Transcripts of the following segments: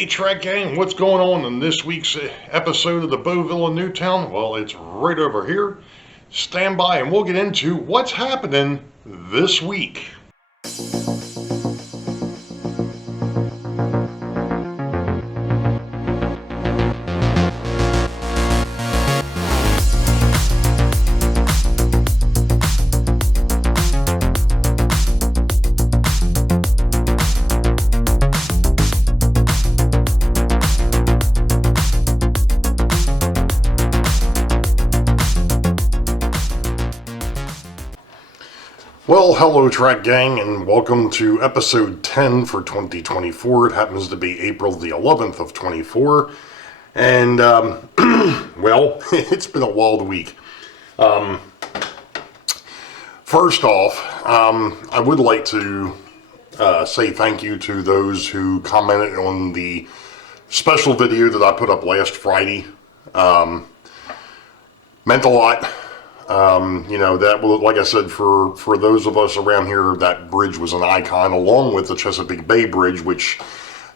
Hey Trek Gang, what's going on in this week's episode of the Boeville in Newtown? Well, it's right over here. Stand by and we'll get into what's happening this week. Well, hello Trek Gang, and welcome to episode 10 for 2024. It happens to be April the 11th of 24. And, well, it's been a wild week. First off, I would like to say thank you to those who commented on the special video that I put up last Friday. Meant a lot. That was, like I said, for those of us around here, that bridge was an icon, along with the Chesapeake Bay Bridge, which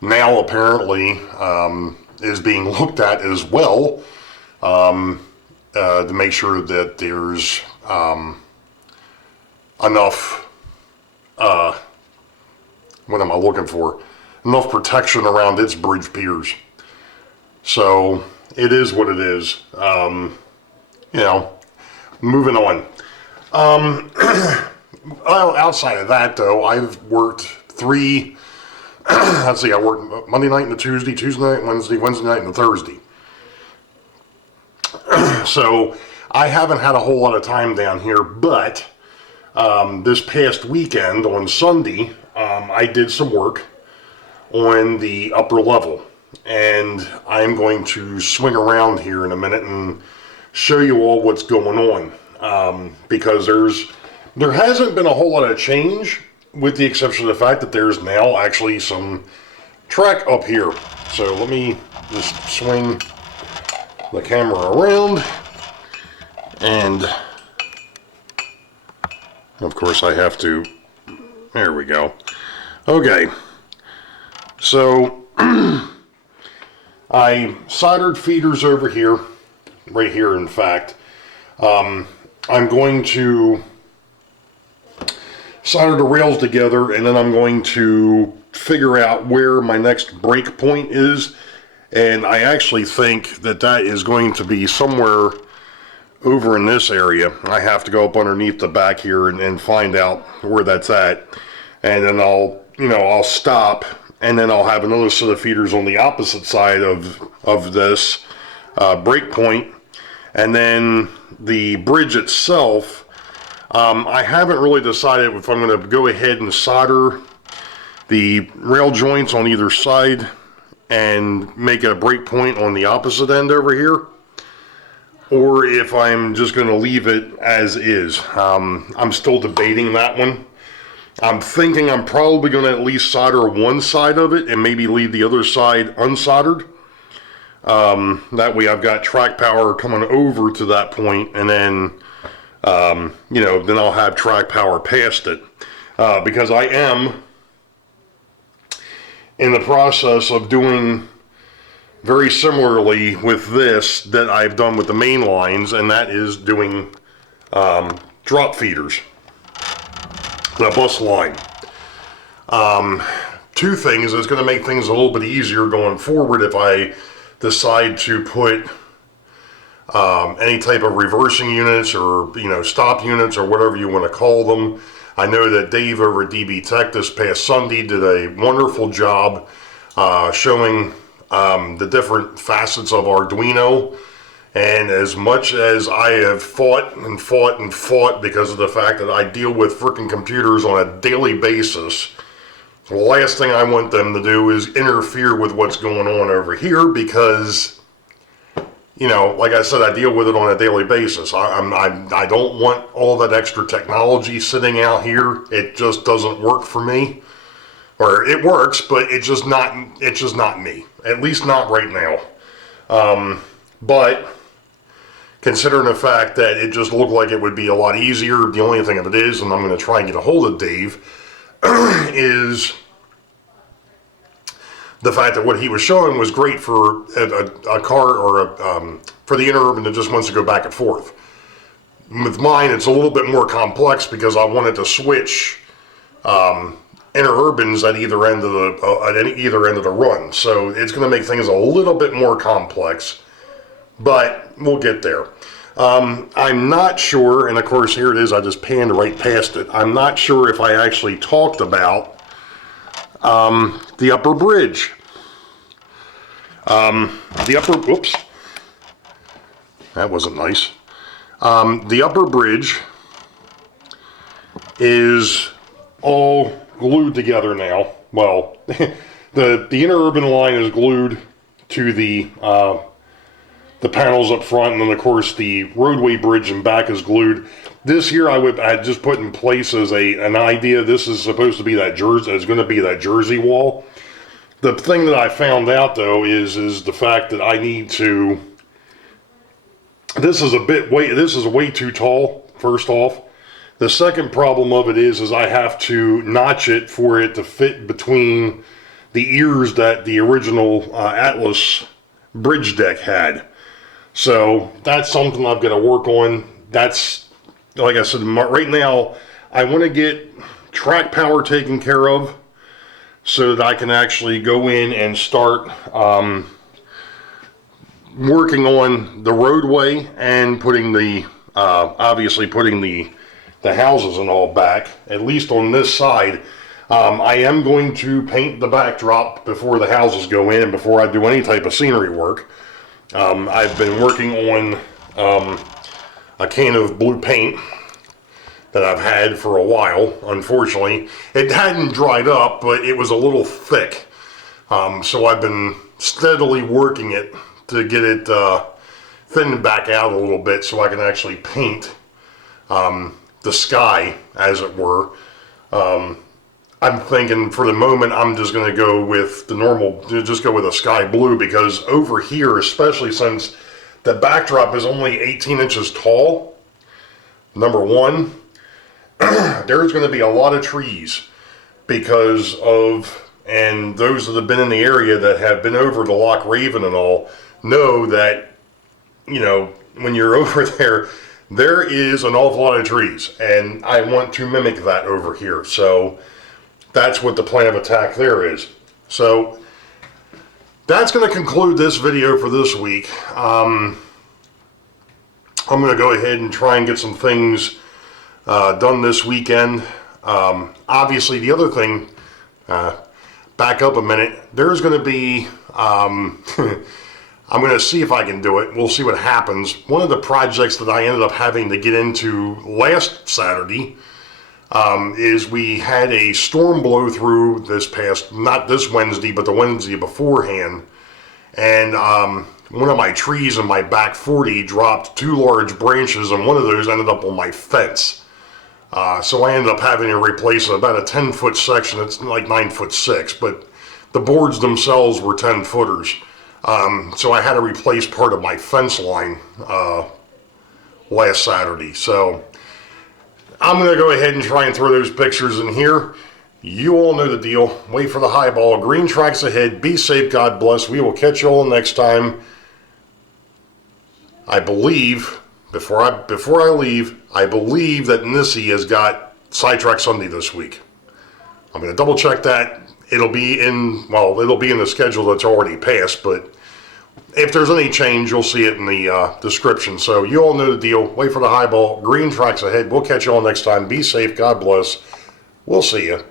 now apparently is being looked at as well, to make sure that there's enough, what am I looking for? Enough protection around its bridge piers. So, it is what it is. Moving on. Well, outside of that, though, I've worked three, let's see, I worked Monday night and a Tuesday night, Wednesday night and a Thursday. So, I haven't had a whole lot of time down here, but this past weekend, on Sunday, I did some work on the upper level. And I'm going to swing around here in a minute and show you all what's going on, because there hasn't been a whole lot of change, with the exception of the fact that there's now actually some track up here. So let me just swing the camera around, and of course I have to, there we go. Okay, so I soldered feeders over here, right here in fact. I'm going to solder the rails together, and then I'm going to figure out where my next break point is, and I actually think that that is going to be somewhere over in this area. I have to go up underneath the back here and find out where that's at, and then I'll stop, and then I'll have another set of feeders on the opposite side of this break point. And then the bridge itself, I haven't really decided if I'm going to go ahead and solder the rail joints on either side and make a break point on the opposite end over here, or if I'm just going to leave it as is. I'm still debating that one. I'm thinking I'm probably going to at least solder one side of it and maybe leave the other side unsoldered. That way I've got track power coming over to that point, and then, then I'll have track power past it, because I am in the process of doing very similarly with this that I've done with the main lines, and that is doing, drop feeders, the bus line. Two things that's going to make things a little bit easier going forward if I decide to put any type of reversing units or stop units or whatever you want to call them. I know that Dave over at DB Tech this past Sunday did a wonderful job showing the different facets of Arduino, and as much as I have fought because of the fact that I deal with freaking computers on a daily basis, the last thing I want them to do is interfere with what's going on over here, because, like I said, I deal with it on a daily basis. I don't want all that extra technology sitting out here. It just doesn't work for me. Or it works, but it's just not me. At least not right now. But considering the fact that it just looked like it would be a lot easier, the only thing of it is, and I'm going to try and get a hold of Dave, is the fact that what he was showing was great for a car or for the interurban that just wants to go back and forth. With mine, it's a little bit more complex because I wanted to switch interurbans at either end of the run. So it's going to make things a little bit more complex, but we'll get there. I'm not sure, and of course here it is, I just panned right past it. I'm not sure if I actually talked about the upper bridge. Whoops, that wasn't nice. The upper bridge is all glued together now. Well, the interurban line is glued to the panels up front, and then of course the roadway bridge and back is glued. This here I just put in place as an idea. This is supposed to be that jersey. It's going to be that jersey wall. The thing that I found out though is the fact that I need to. This is way too tall. First off, the second problem of it is I have to notch it for it to fit between the ears that the original Atlas bridge deck had. So that's something I've got to work on. That's, like I said, right now I want to get track power taken care of so that I can actually go in and start working on the roadway and putting the obviously putting the houses and all back, at least on this side. I am going to paint the backdrop before the houses go in and before I do any type of scenery work. I've been working on a can of blue paint that I've had for a while. Unfortunately, it hadn't dried up, but it was a little thick. So I've been steadily working it to get it thinned back out a little bit so I can actually paint the sky, as it were. I'm thinking for the moment I'm just going to go with the normal, just go with a sky blue, because over here, especially since the backdrop is only 18 inches tall, number one, there's going to be a lot of trees because of, and those that have been in the area that have been over the Loch Raven and all know that, you know, when you're over there, there is an awful lot of trees, and I want to mimic that over here. So that's what the plan of attack there is. So that's going to conclude this video for this week. I'm going to go ahead and try and get some things done this weekend. Obviously, the other thing, back up a minute, there's going to be, I'm going to see if I can do it. We'll see what happens. One of the projects that I ended up having to get into last Saturday is we had a storm blow through this past, not this Wednesday, but the Wednesday beforehand. And one of my trees in my back 40 dropped 2 large branches, and one of those ended up on my fence. So I ended up having to replace about a 10-foot section. It's like 9'6", but the boards themselves were 10-footers. So I had to replace part of my fence line last Saturday. So I'm going to go ahead and try and throw those pictures in here. You all know the deal. Wait for the high ball. Green tracks ahead. Be safe. God bless. We will catch you all next time. I believe, before I leave, I believe that Nissy has got Sidetrack Sunday this week. I'm going to double check that. It'll be in the schedule that's already passed, but if there's any change, you'll see it in the description. So you all know the deal. Wait for the high ball. Green tracks ahead. We'll catch you all next time. Be safe. God bless. We'll see you.